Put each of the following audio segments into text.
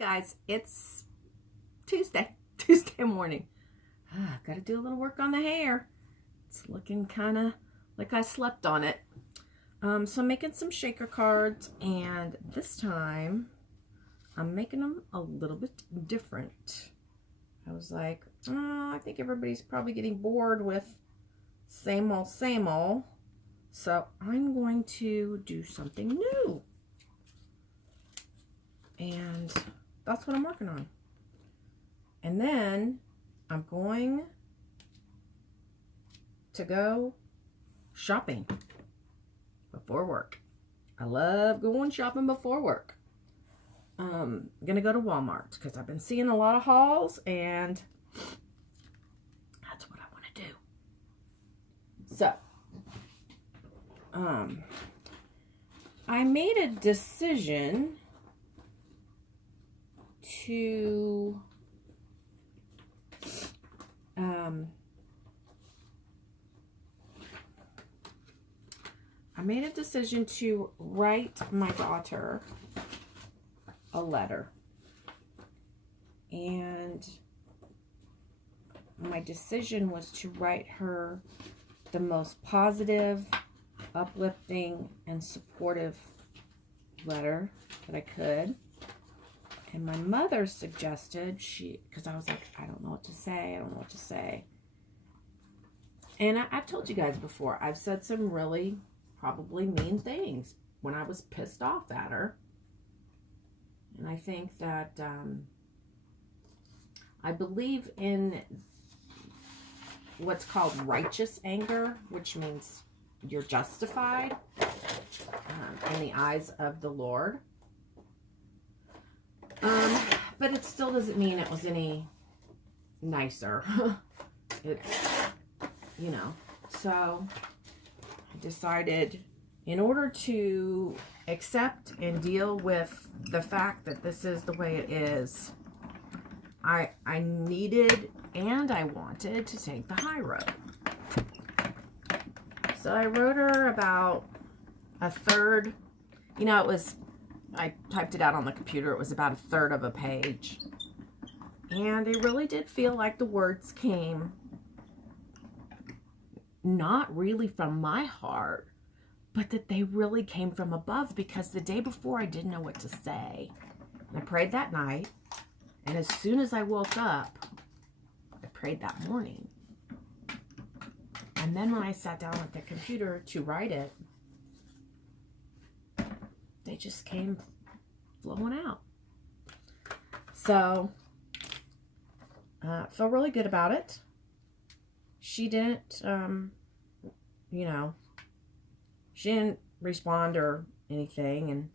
Guys, it's Tuesday morning. Gotta do a little work on the hair. It's looking kind of like I slept on it. So I'm making some shaker cards, and this time I'm making them a little bit different. I was like, I think everybody's probably getting bored with same old, same old. So I'm going to do something new. And that's what I'm working on. And then I'm going to go shopping before work. I love going shopping before work. I'm going to go to Walmart because I've been seeing a lot of hauls, and that's what I want to do. So, I made a decision to write my daughter a letter, and my decision was to write her the most positive, uplifting, and supportive letter that I could. And my mother suggested, because I was like, I don't know what to say. And I've told you guys before, I've said some really probably mean things when I was pissed off at her. And I think that I believe in what's called righteous anger, which means you're justified in the eyes of the Lord. But it still doesn't mean it was any nicer. It's, so I decided, in order to accept and deal with the fact that this is the way it is, I needed and I wanted to take the high road. So I wrote her about a third, I typed it out on the computer. It was about a third of a page. And it really did feel like the words came not really from my heart, but that they really came from above, because the day before I didn't know what to say. And I prayed that night, and as soon as I woke up, I prayed that morning. And then when I sat down at the computer to write it, they just came flowing out. So, felt really good about it. She didn't, she didn't respond or anything,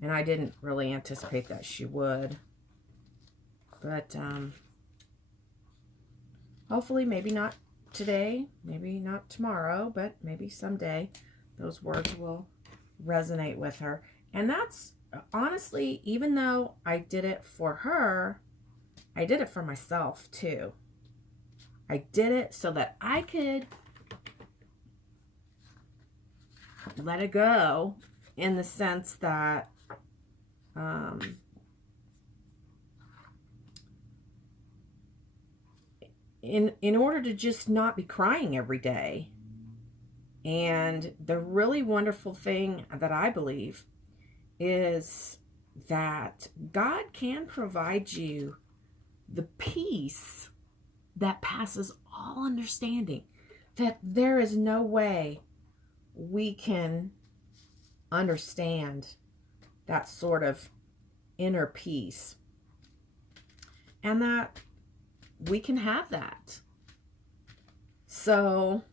and I didn't really anticipate that she would. But, hopefully, maybe not today, maybe not tomorrow, but maybe someday, those words will resonate with her. And that's, honestly, even though I did it for her, I did it for myself too. I did it so that I could let it go, in the sense that in order to just not be crying every day. And the really wonderful thing that I believe is that God can provide you the peace that passes all understanding, that there is no way we can understand that sort of inner peace, and that we can have that. So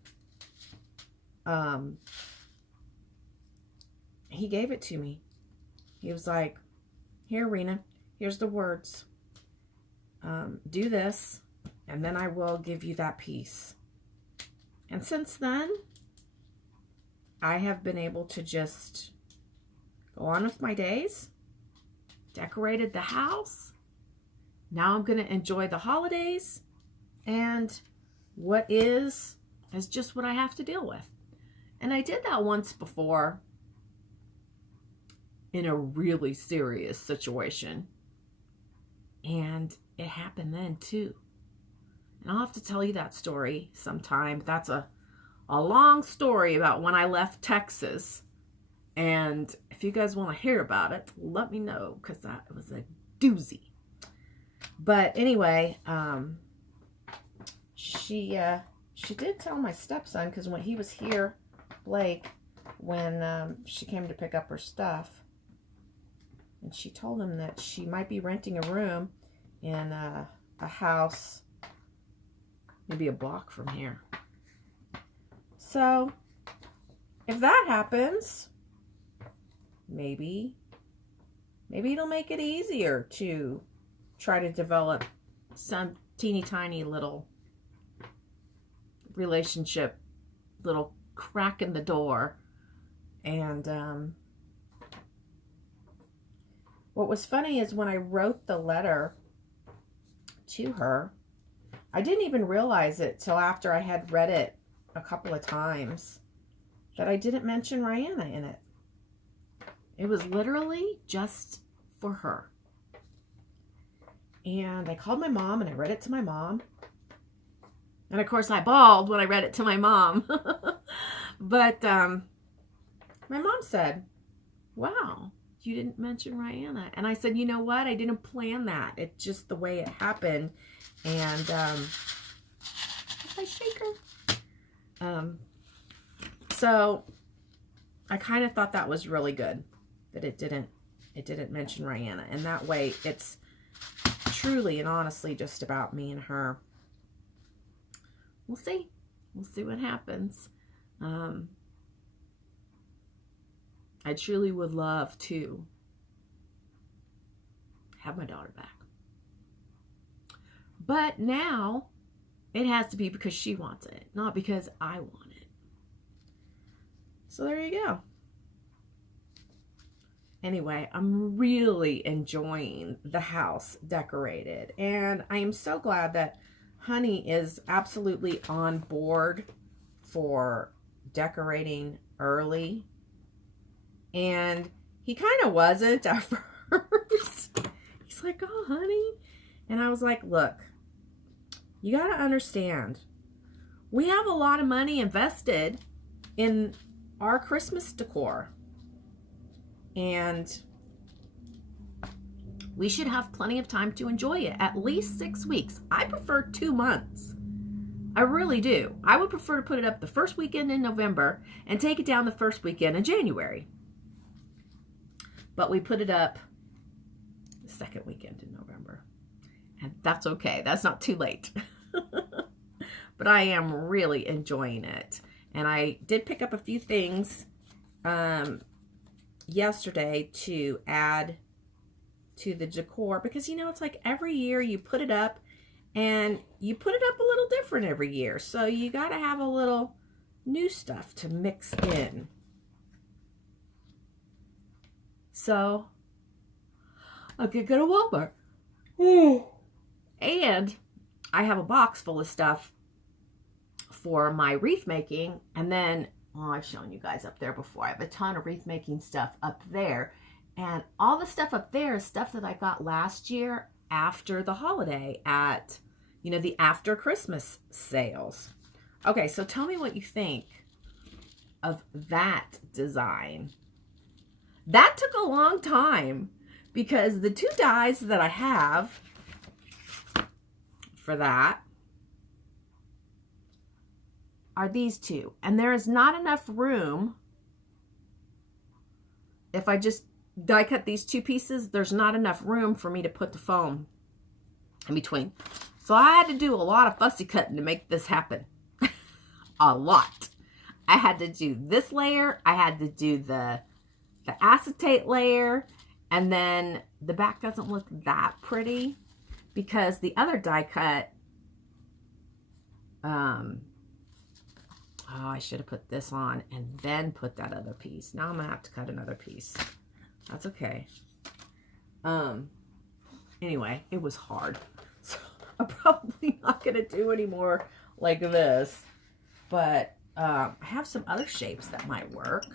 he gave it to me. He was like, here, Rena, here's the words. Do this, and then I will give you that peace. And since then, I have been able to just go on with my days, decorated the house. Now I'm going to enjoy the holidays, and what is just what I have to deal with. And I did that once before in a really serious situation. And it happened then too. And I'll have to tell you that story sometime. That's a long story about when I left Texas. And if you guys want to hear about it, let me know, because that was a doozy. But anyway, she did tell my stepson, because when he was here, Blake, when she came to pick up her stuff, and she told him that she might be renting a room in a house maybe a block from here. So if that happens, maybe it'll make it easier to try to develop some teeny tiny little relationship, little crack in the door. And what was funny is when I wrote the letter to her, I didn't even realize it till after I had read it a couple of times that I didn't mention Rihanna in it. It was literally just for her. And I called my mom and I read it to my mom. And of course I bawled when I read it to my mom. But my mom said, "Wow, you didn't mention Rihanna." And I said, "You know what? I didn't plan that. It's just the way it happened." And if I shake her. So I kind of thought that was really good that it didn't mention Rihanna. And that way it's truly and honestly just about me and her. We'll see. We'll see what happens. I truly would love to have my daughter back. But now it has to be because she wants it, not because I want it. So there you go. Anyway, I'm really enjoying the house decorated. And I am so glad that Honey is absolutely on board for decorating early. And he kind of wasn't at first. He's like, "Oh, honey." And I was like, "Look, you got to understand, we have a lot of money invested in our Christmas decor. And we should have plenty of time to enjoy it. At least 6 weeks. I prefer 2 months. I really do. I would prefer to put it up the first weekend in November and take it down the first weekend in January. But we put it up the second weekend in November. And that's okay. That's not too late. But I am really enjoying it. And I did pick up a few things yesterday to add to the decor, because you know, it's like every year you put it up and you put it up a little different every year, so you got to have a little new stuff to mix in. So I could go to Walmart. And I have a box full of stuff for my wreath making. And then, well, I've shown you guys up there before. I have a ton of wreath making stuff up there. And all the stuff up there is stuff that I got last year after the holiday at, you know, the after Christmas sales. Okay, so tell me what you think of that design. That took a long time because the 2 dies that I have for that are these 2. And there is not enough room. If I just die cut these 2 pieces, there's not enough room for me to put the foam in between. So I had to do a lot of fussy cutting to make this happen. A lot. I had to do this layer. I had to do the acetate layer. And then the back doesn't look that pretty because the other die cut, oh, I should have put this on and then put that other piece. Now I'm going to have to cut another piece. That's okay. Anyway, it was hard. So I'm probably not going to do any more like this. But I have some other shapes that might work.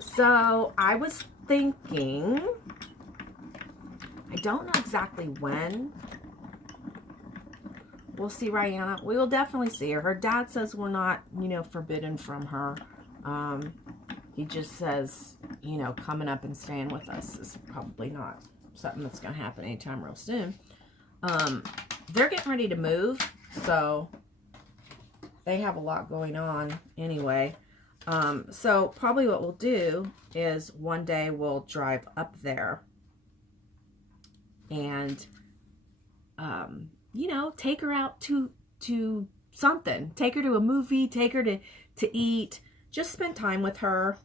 So I was thinking, I don't know exactly when we'll see Rihanna. We will definitely see her. Her dad says we're not, forbidden from her. He just says, coming up and staying with us is probably not something that's going to happen anytime real soon. They're getting ready to move, so they have a lot going on anyway. So probably what we'll do is one day we'll drive up there and, take her out to something. Take her to a movie, take her to eat, just spend time with her.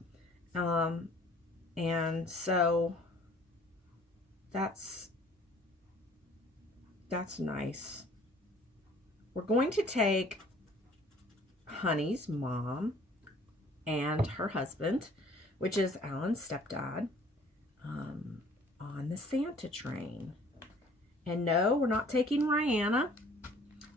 And so that's nice. We're going to take Honey's mom and her husband, which is Alan's stepdad, on the Santa train. And no, we're not taking Rihanna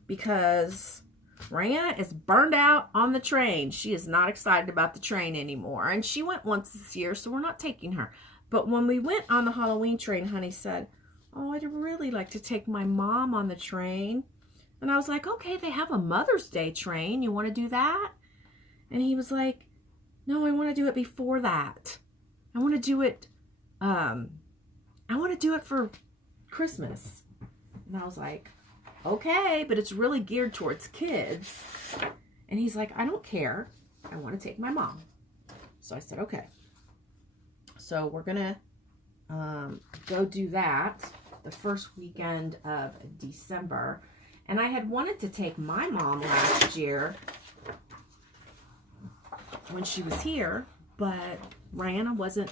because Rihanna is burned out on the train. She is not excited about the train anymore. And she went once this year, so we're not taking her. But when we went on the Halloween train, Honey said, "Oh, I'd really like to take my mom on the train." And I was like, "Okay, they have a Mother's Day train. You want to do that?" And he was like, "No, I want to do it before that. I want to do it, for Christmas." And I was like, "Okay, but it's really geared towards kids." And he's like, "I don't care. I want to take my mom." So I said, "Okay." So we're going to go do that the first weekend of December. And I had wanted to take my mom last year when she was here, but Rihanna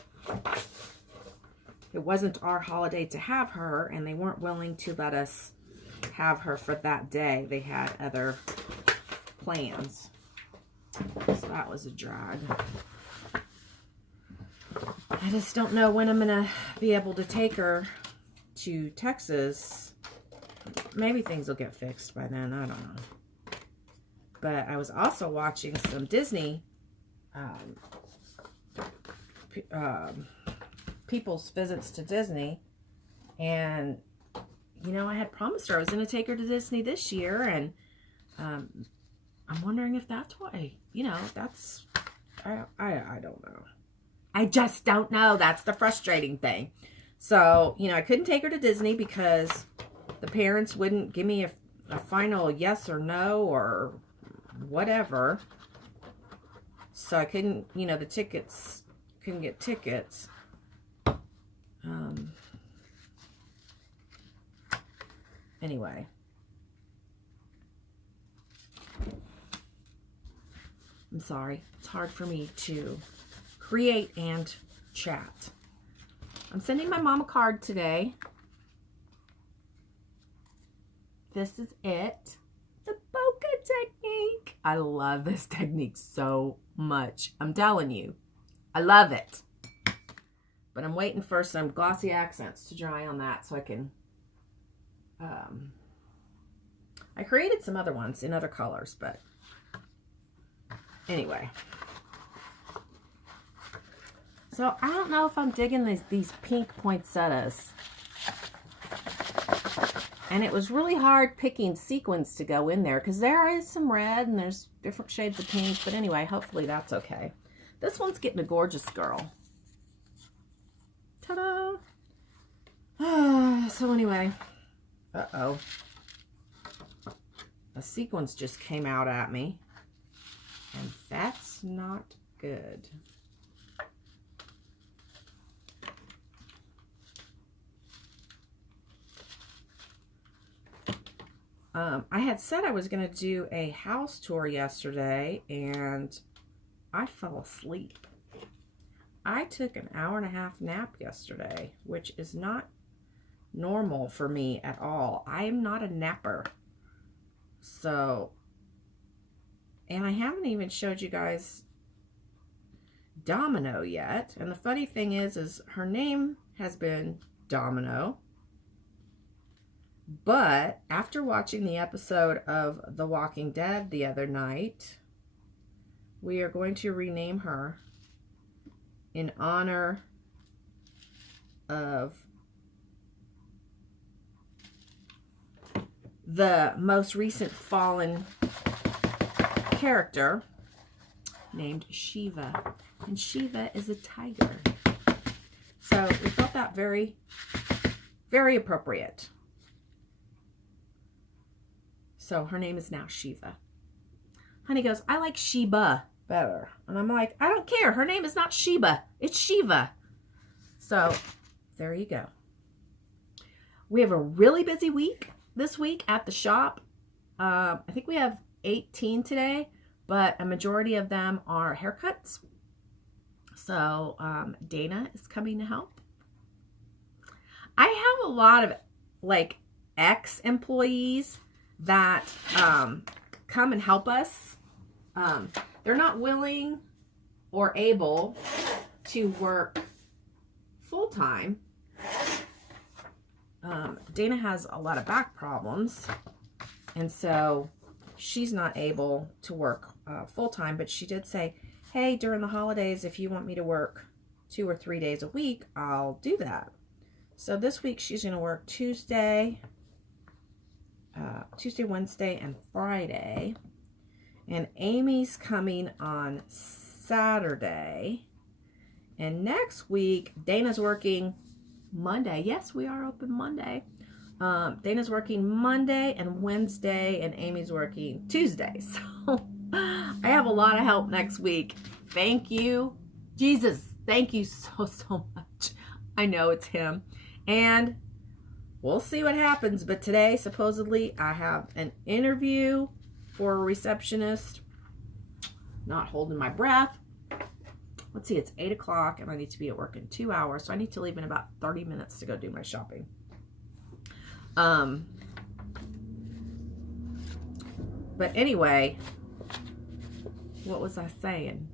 it wasn't our holiday to have her, and they weren't willing to let us have her for that day. They had other plans. So that was a drag. I just don't know when I'm going to be able to take her to Texas. Maybe things will get fixed by then. I don't know. But I was also watching some Disney people's visits to Disney, and I had promised her I was going to take her to Disney this year, and I'm wondering if that's why. That's I don't know. I just don't know. That's the frustrating thing. So I couldn't take her to Disney because the parents wouldn't give me a final yes or no or whatever. So I couldn't, the tickets, couldn't get tickets. Anyway. I'm sorry. It's hard for me to create and chat. I'm sending my mom a card today. This is it. The bokeh technique. I love this technique so much. I'm telling you. I love it. But I'm waiting for some glossy accents to dry on that so I can... I created some other ones in other colors, but... Anyway. So, I don't know if I'm digging these pink poinsettias. And it was really hard picking sequins to go in there because there is some red and there's different shades of pink. But anyway, hopefully that's okay. This one's getting a gorgeous girl. Ta-da! So anyway. Uh-oh. A sequence just came out at me. And that's not good. I had said I was going to do a house tour yesterday, and I fell asleep. I took an 1.5-hour nap yesterday, which is not normal for me at all. I am not a napper. So, and I haven't even showed you guys Domino yet. And the funny thing is her name has been Domino. But after watching the episode of The Walking Dead the other night, we are going to rename her in honor of the most recent fallen character named Shiva. And Shiva is a tiger. So we felt that very, very appropriate. So her name is now Shiva. Honey goes, I like Sheba better. And I'm like, I don't care. Her name is not Sheba. It's Shiva. So there you go. We have a really busy week this week at the shop. I think we have 18 today, but a majority of them are haircuts. So Dana is coming to help. I have a lot of like ex-employees that come and help us. They're not willing or able to work full-time. Dana has a lot of back problems, and so she's not able to work full-time, but she did say, hey, during the holidays, if you want me to work 2 or 3 days a week, I'll do that. So this week she's going to work Tuesday, Wednesday, and Friday. And Amy's coming on Saturday. And next week, Dana's working Monday. Yes, we are open Monday. Dana's working Monday and Wednesday, and Amy's working Tuesday. So I have a lot of help next week. Thank you, Jesus. Thank you so, so much. I know it's him. And we'll see what happens. But today, supposedly, I have an interview for a receptionist. Not holding my breath. Let's see, it's 8 o'clock and I need to be at work in 2 hours. So I need to leave in about 30 minutes to go do my shopping. But anyway, what was I saying?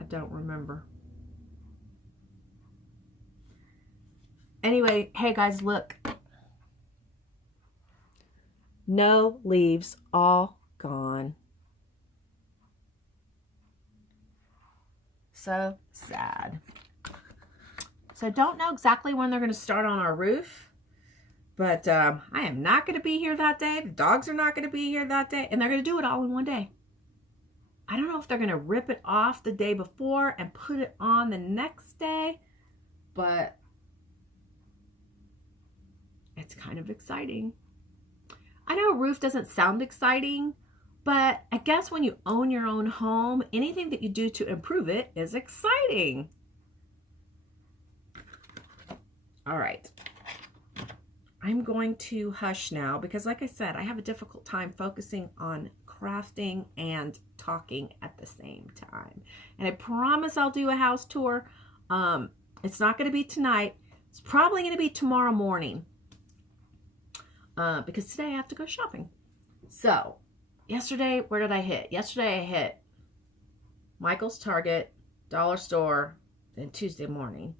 I don't remember. Anyway, hey guys, look. No leaves, all gone. So sad. So don't know exactly when they're going to start on our roof, but I am not going to be here that day. The dogs are not going to be here that day, and they're going to do it all in one day. I don't know if they're going to rip it off the day before and put it on the next day, but it's kind of exciting. I know a roof doesn't sound exciting, but I guess when you own your own home, anything that you do to improve it is exciting. All right. I'm going to hush now because, like I said, I have a difficult time focusing on crafting and talking at the same time. And I promise I'll do a house tour. It's not going to be tonight. It's probably going to be tomorrow morning because today I have to go shopping. So, yesterday, where did I hit? Yesterday I hit Michael's, Target, Dollar Store, then Tuesday morning.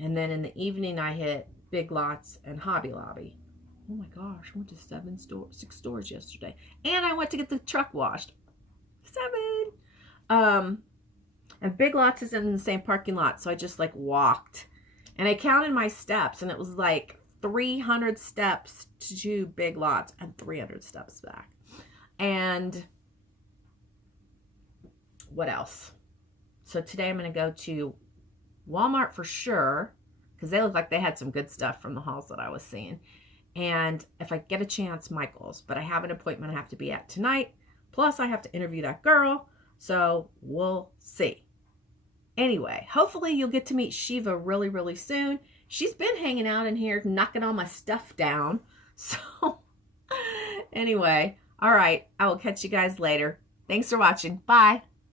And then in the evening I hit Big Lots and Hobby Lobby. Oh my gosh, I went to 6 stores yesterday. And I went to get the truck washed. 7! And Big Lots is in the same parking lot, so I just like walked. And I counted my steps, and it was like 300 steps to Big Lots and 300 steps back. And what else? So today I'm going to go to Walmart for sure, because they look like they had some good stuff from the hauls that I was seeing. And if I get a chance, Michael's. But I have an appointment I have to be at tonight. Plus, I have to interview that girl. So we'll see. Anyway, hopefully you'll get to meet Shiva really, really soon. She's been hanging out in here, knocking all my stuff down. So anyway, all right. I will catch you guys later. Thanks for watching. Bye.